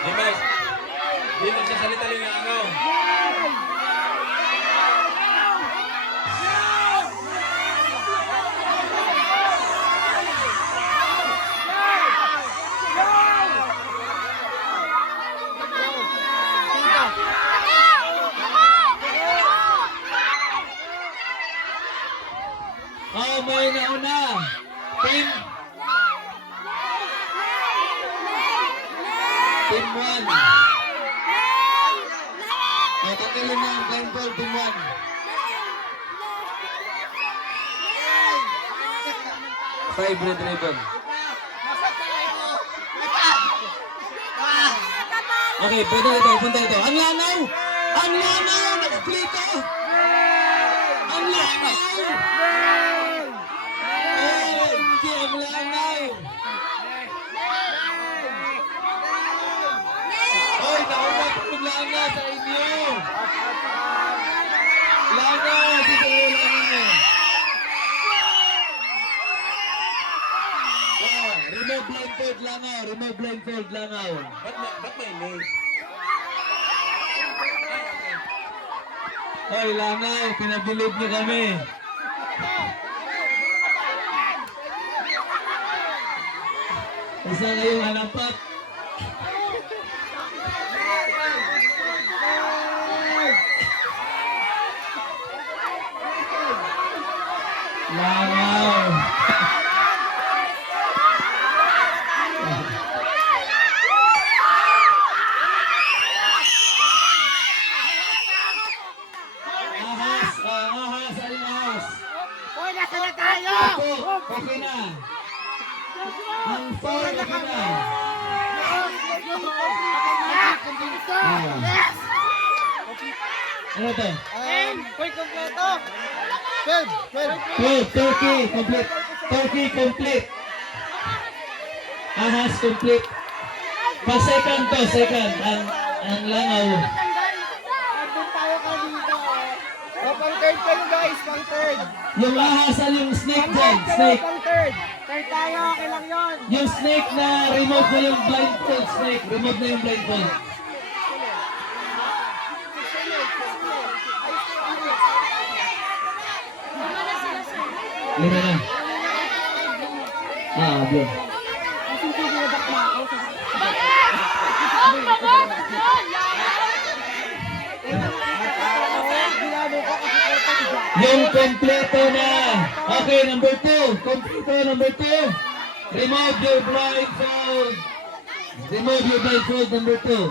Di ba? Di magsasalita lang yung ano. Oh, may nauna. Team 1. Oh, tanggalin na ang blindfold, Team 1. Five red ribbon. Okay, pwede ito, punta ito. Ang lanaw! Ang lanaw! Nag-splito! Ang lanaw! Hindi, ang lanaw! Hoy, nauna po yung lana sa inyo! Lana! Dito yung lana! Remove blindfold langaw! Remove blindfold langaw! Ba't may late? Hoy, langaw! Pinabilib niyo kami! Isa kayong hanapat! Langaw! Hoy, nasa na tayo! Okay na. Ang 4, okay na. Yes! Ano to? Hoy, kompleto! 12, turkey, complete. Turkey, complete. Ahas, complete. Pa-second to, second. Ang langaw. Andun tayo kanina. Pang third kayo guys, pang third. Yung ahas, yung snake dyan. Snake. Pang third. Third tayo, okay lang yun. Yung snake na remove na yung blindfold. Snake, remove na yung blindfold. Lima na. Blue. Yung kompleto na. Okay, number 2. Kompleto, number 2. Remove your blindfold. Remove your blindfold, number 2.